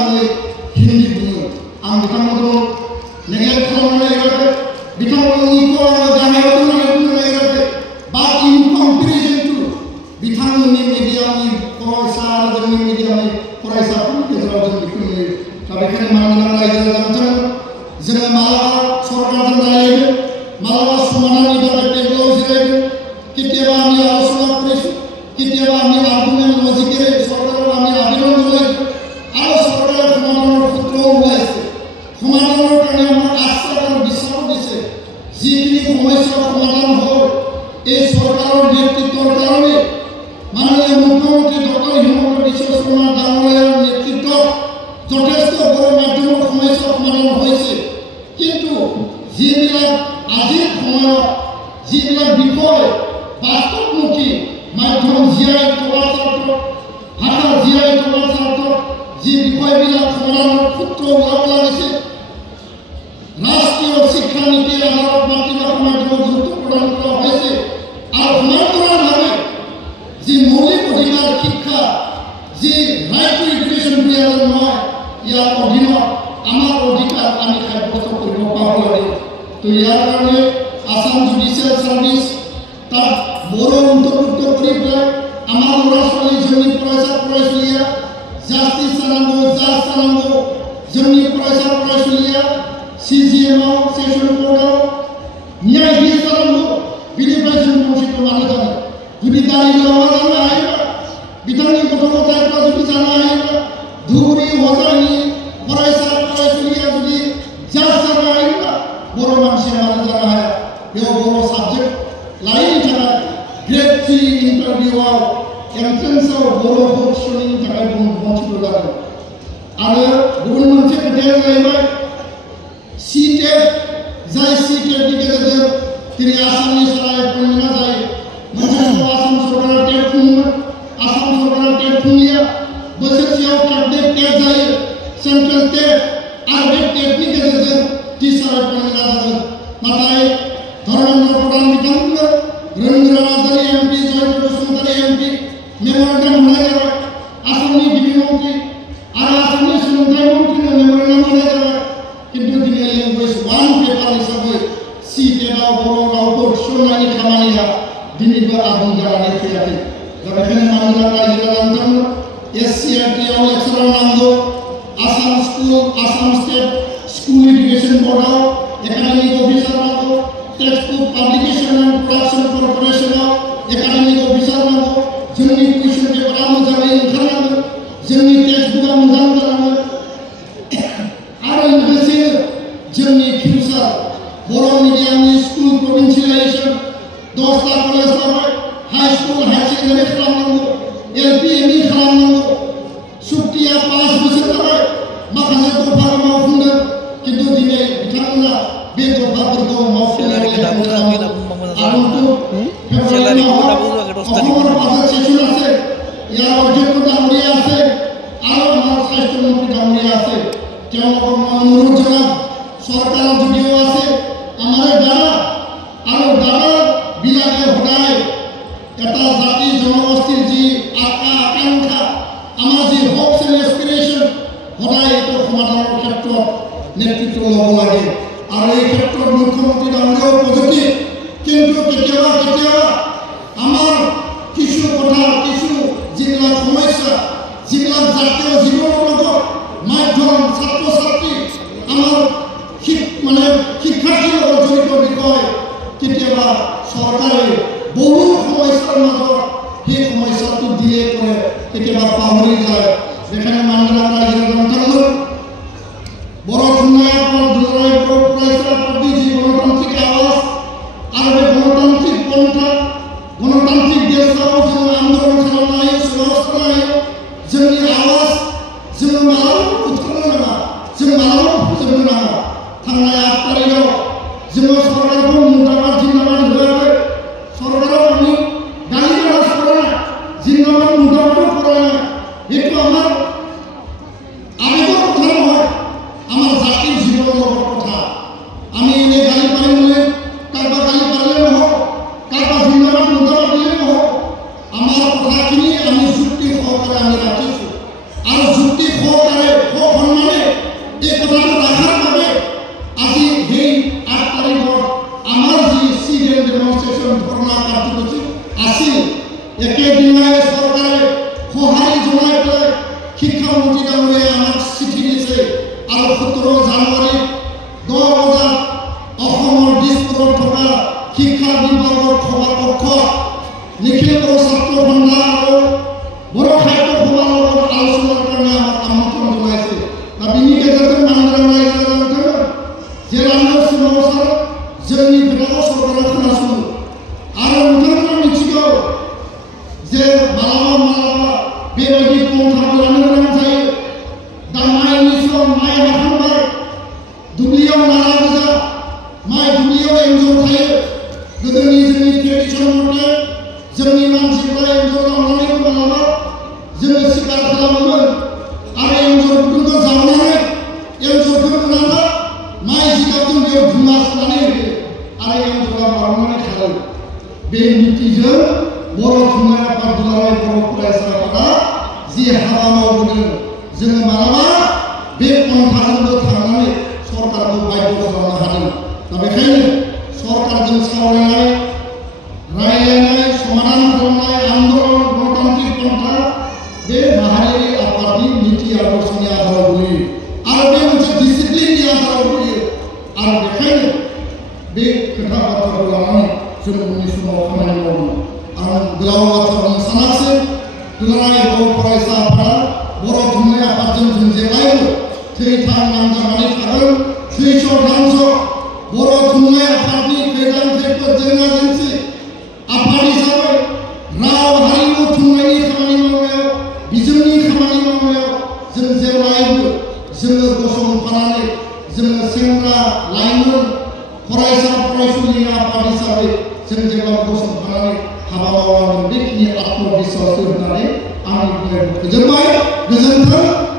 आङो हिन्दी बुङो आं बिथांमोनखौ नेग्लेक्ट खालामनो नागिराखै बिथांमोननिखौ आङो गाहायाव दोननानै बुंनो नागिराखै बाट इन कम्पेरिजन टु बिथांमोननि मिडियामनि फरायसा आरो जोंनि मिडियामनि फरायसाफोरनि गेजेराव जों बेखौ नुयो दा बेखायनो मानगोनां रायजो राजाफोर जोङो मालाबा सरकारजों रायलायगोन मालाबा समाधाननि थाखाय टेबोलाव जिरायगोन केতিয়াबा आंनि आलोचना কৰিছোঁ केতিয়াबा आंनि आर्गुमेन्ट लजिकेৰে सरকাৰৰ আমি আবেদন জনাইছোঁ আৰু চৰকাৰে সমাধানৰ সূত্ৰও ওলাইছে সমাধানৰ কাৰণে আমাক আশ্বাস আৰু বিশ্বাস দিছে যিখিনি সমস্যাৰ সমাধান হ'ল এই চৰকাৰৰ নেতৃত্বৰ কাৰণে মাননীয় মুখ্যমন্ত্ৰী ডক্টৰ হিমন্ত বিশ্ব শৰ্মা ডাঙৰীয়াৰ নেতৃত্বত যথেষ্ট বড় মাধ্যমৰ সমস্যাৰ সমাধান হৈছে কিন্তু যিবিলাক আজিৰ সময়ত যিবিলাক বিষয় বাস্তৱমুখী মাধ্যম জীয়াই থকাৰ স্বাৰ্থত ভাষা জীয়াই থকাৰ স্বাৰ্থত যি বিষয়বিলাক সমাধানৰ সূত্ৰ ওলাব লাগিছে ৰাষ্ট্ৰীয় শিক্ষা নীতিৰ আধাৰত মাতৃভাষা মাধ্যমত গুৰুত্ব প্ৰদান কৰা হৈছে আৰু সমান্তৰালভাৱে যি মৌলিক অধিকাৰ শিক্ষা যি ৰাইট টু এডুকেশ্যন 2009 ইয়াৰ অধীনত আমাৰ অধিকাৰ আমি সাব্যস্ত কৰিব পাব লাগে তো ইয়াৰ কাৰণে আসাম জুডিচিয়েল সাৰ্ভিস তাত বড়ো অন্তৰ্ভুক্ত কৰি পেলাই আমাৰ ল'ৰা ছোৱালী जोंनि फरायसा फरायसुलिया जास्टिस जानांगौ जाज जानांगौ जोंनि फरायसा फरायसुलिया सिजिएमआव सेसन कर्टआव न्यायाधीश जानांगौ बिनिफ्राय जों बंचित मानो जानो जुदि दानि लामा जानो हायोबा बिथांनि गथ' गथायफ्रा जुदि जानो हायोबा धुबुरी हजारनि फरायसा फरायसुलिया जुदि जाज जानो हायोबा बर' मानसिया मानो जानो हाया बेयाव बर' साबजेक्ट लायैनि थाखाय ग्रेड 3 इन्टारभिउआव एन्ट्रेन्सआव बर'खौ थिसननायनि थाखाय बंचित जादों आरो गुबुन मोनसे खोथाया जाहैबाय सीटेट जाय सीटेटनि गेजेरजों दिनै आसामनि सारा एपइन्टमेन्टआ जायो मोनसे समाव आसाम सरकारा टेट खुङोमोन आसाम सरकारा टेट खुंलिया बोसोरसेयाव खेबनै टेट जायो सेन्ट्रेल टेट आरो बे टेटनि गेजेरजों टिचार एपइन्टमेन्टआ जागोन नाथाय धर्मेन्द्र प्रधान बिथांमोननो रवीन्द्र नार्जारी एमपि जयन्त बसुमतारी एमपि मेमोरेन्डाम होनाय जाबाय आसामनि गिबि मन्त्रि आरो आसामनि सोलोंथाइ मन्त्रिनो मेमोरेन्डाम होनाय जाबाय किन्तु दिनै लेंगुवेज वान पेपार हिसाबै सीटेटआव बर' रावखौ थिसननायनि खामानिया दिनैबो आबुं जानानै फैयाखै दा बेखायनो मानगोनां रायजो राजाफोरनो एससीईआरटीआव लेक्सारार नांगौ आसाम स्टेट स्कुल एडुकेशन बोर्डआव एकाडेमिक अफिसार नांगौ text book publication and production कर्पोरेशनाव एकाडेमिक अफिसार नांगौ जोंनि कुइसन पेपारा मोजाङै ओंखारनांगोन जोंनि टेक्स्ट बुकआ मोजां जानांगोन आरो लोगोसे जोंनि फिउचार बर' मिडियामनि स्कुल प्रभिन्सियेलाइजेसन 10टा कलेज जाबाय हाई स्कुल हाई सेकेन्डारि खालामनांगौ एलपि एमइ खालामनांगौ सुक्तिया 5 बोसोर जाबाय माखासे दफा मावफुंदों किन्तु दिनै बिथांमोना बे दफाफोरखौ मावफुंनो ইয়াৰ অধ্যক্ষ ডাঙৰীয়া আছে আৰু আমাৰ স্বাস্থ্যমন্ত্ৰী ডাঙৰীয়া আছে তেওঁলোকক মই অনুৰোধ জনাম চৰকাৰৰ যদিও আছে আমাৰ দাদা আৰু দাদাবিলাকে সদায় এটা জাতি জনগোষ্ঠীৰ যি আশা আকাংক্ষা আমাৰ যি হপছ এণ্ড এছপিৰেশ্যন সদায় এইটো সমাধানৰ ক্ষেত্ৰত নেতৃত্ব ল'ব লাগে আৰু এই ক্ষেত্ৰত মুখ্যমন্ত্ৰী ডাঙৰীয়াও পজিটিভ কিন্তু কেতিয়াবা আমাৰ কিছু কথা কিছু যিবিলাক সমস্যা যিবিলাক জাতীয় জীৱনৰ লগত মাধ্যম ছাত্ৰ ছাত্ৰী আমাৰ শিক্ষাৰ্থীৰ লগত জড়িত বিষয় কেতিয়াবা চৰকাৰে বহু সমস্যাৰ মাজত সেই সমস্যাটো দিয়ে কৰে কেতিয়াবা পাহৰি যায় যেখানে মানগোনাং ৰাইজৰ জনতাৰ বড় ধুনীয়া দুলাই বড় ফৰাইছা পাৰ্টি যি গণতান্ত্ৰিক আৱাজ আৰু গণতান্ত্ৰিক পন্থা गणतांत्रिक देशआव जों आंदोलन खालामनाय सोमावसारनाय जोंनि आवाज जों मालाबा उथ्रनो नाङा जों मालाबा फोजोबनो नाङा थांनाय 8 तारिखआव जों सरकारखौ मुंदांखा जिंदाबाद होआखै सरकाराव आंनि गाली गालाज কৰা जिंदाबाद मुंदांखा কৰা এইটো আমাৰ আবেগৰ কথা নহয় আমাৰ জাতিৰ জীৱনৰ কথা আমি এনে গালি পাৰিলে কাৰোবাক গালি পাৰিলে নহয় কাৰোবাক জিন্দাবাদ মুন্দাবাদ দিলে নহয় আমাৰ কথাখিনি আমি যুক্তি সহকাৰে আমি ৰাখিছোঁ আৰু যুক্তি সহকাৰে সন্মানে এই কথাটো ৰখাৰ বাবে আজি সেই ৮ তাৰিখত আমাৰ যি চিভিল ডেমনষ্ট্ৰেশ্যন ধৰ্ণা কাৰ্যসূচী আছিল একেদিনাই চৰকাৰে সঁহাৰি জনাই পেলাই শিক্ষামন্ত্ৰী ডাঙৰীয়াই আমাক চিঠি দিছে আৰু ১৭ জানুৱাৰীত ১০ বজাত অসমৰ দিছপুৰত থকা শিক্ষা বিভাগৰ সভাকক্ষত নিখিল বড়ো ছাত্ৰ সন্থা আৰু বড়ো সাহিত্য সভাৰ লগত আলোচনাৰ কাৰণে আমাক আমন্ত্ৰণ জনাইছে बिनि गेजेरजों मानगोनां रायजो जे रायजो सिमावसार जोंनि खोथाखौ सरकारा खोनासङो आरो नोंथांमोना मिथिगौ जे मालाबा बेबायदि पन्थाबो लानो गोनां जायो दा माइनि सम माइ हाखांबाय दुब्लियाव नारा गोजा माइ दुब्लियाव एन्जर थायो गोदोनि जोंनि ट्रेडिसन मथे जोंनि मानसिफ्रा एन्जर गावनानै मालाबा जोङो सिखार खालामोमोन आरो एन्जरफोरखौ जावनानै एन्जरफोर मोनाबा माइ जिगाबजों बेयाव धुमा सोनानै होयो आरो एन्जरा बारनानै खारो बे नीतिजों बर' थुनलाइ आफाद दुलाराय बर' फरायसा आफादा जि हाबा मावबोदों जोङो मालाबा बे पन्थाजोंबो थांनानै सरकारखौ बाध्य खालामनो हादों दा बेखायनो सरकारजों सावरायनाय रायलायनाय समाधान खालामनाय आन्दोलन गणतान्त्रिक पन्था बे माहारियारि आफादनि नीति आदर्शनि आधाराव गोलैयो आरो बे मोनसे डिसिप्लिननि आधाराव गोलैयो आरो बेखायनो बे खोथा बाथ्राखौ लानानै जों उननि समाव खामानि मावगोन आं गोलाव बाथ्रा बुंनो सानाखिसै दुलाराय बर' फरायसा आफादा बर' थुनलाइ आफादजों जों जेब्लायबो थैथां नांजाबनानै थागोन थैस' थांस' बर' थुनलाइ आफादनि खैदां खैफोद जेंना जेंसि आफाद हिसाबै राव हारिमु थुनलाइनि खामानि मावनायाव बिजोंनि खामानि मावनायाव जों जेब्लायबो जोङो गसंथानानै जोङो सेंग्रा लाइमोन फरायसा फरायसुलि आफाद हिसाबै जों जेब्ला गसंथानानै हाबा मावनांगोन बेखिनि आत्मबिश्वास होनानै आंनि बुंनायखौ फोजोबबाय गोजोन्थों।